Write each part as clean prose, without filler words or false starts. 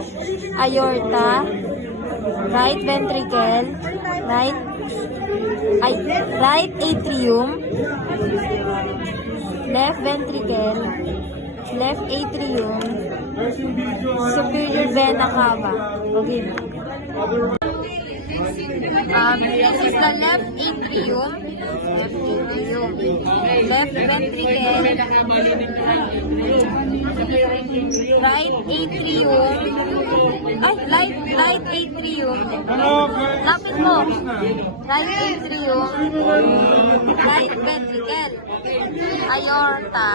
Aorta, right ventricle, right atrium, left ventricle, left atrium, superior vena cava. Okay. This is the left atrium, left ventricle, right atrium, right atrium, lapit mo, right atrium, right ventricle, aorta,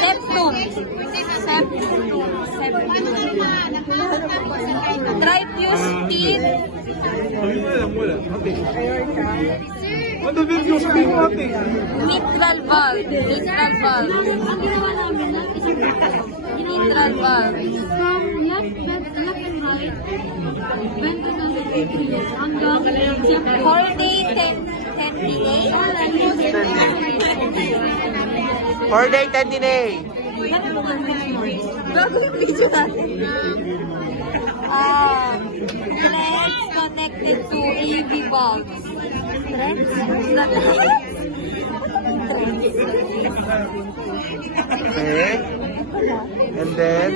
septum, tricuspid, mitral valve, From left and right, ventricle and atrium, hanggang chordae tendineae, Chordae tendineae. bago yung video natin. Threads connected to AV valves. Threads? Okay. And then,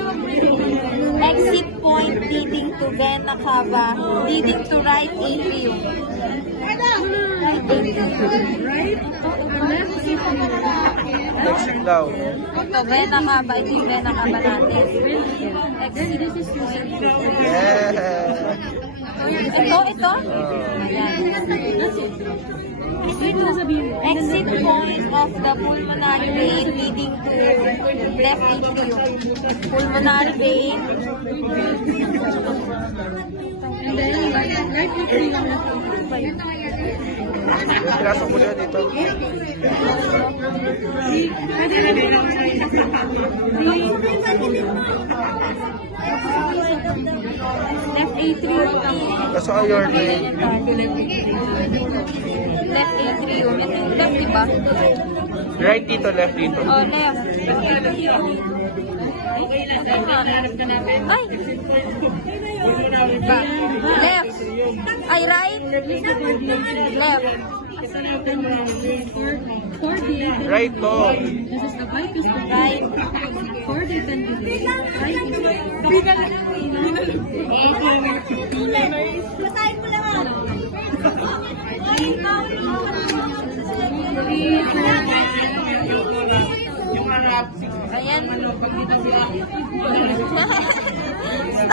Exit point leading to vena cava, leading to right atrium. next daw. Ito, vena cava. Ito yung vena cava natin. Exit. Yeah. Ito. Exit point of the pulmonary vein leading to left atrium. Pulmonary vein. and then right atrium. Pinasok mo siya dito. Left atrium. Kaso aorta. Left atrium. Ito yung left, diba? Right dito, left dito. Oh, left. Ay! Ba? Left. Ay, right. Left. Right to. This is the bicuspid. Right. Chordae tendineae. Right.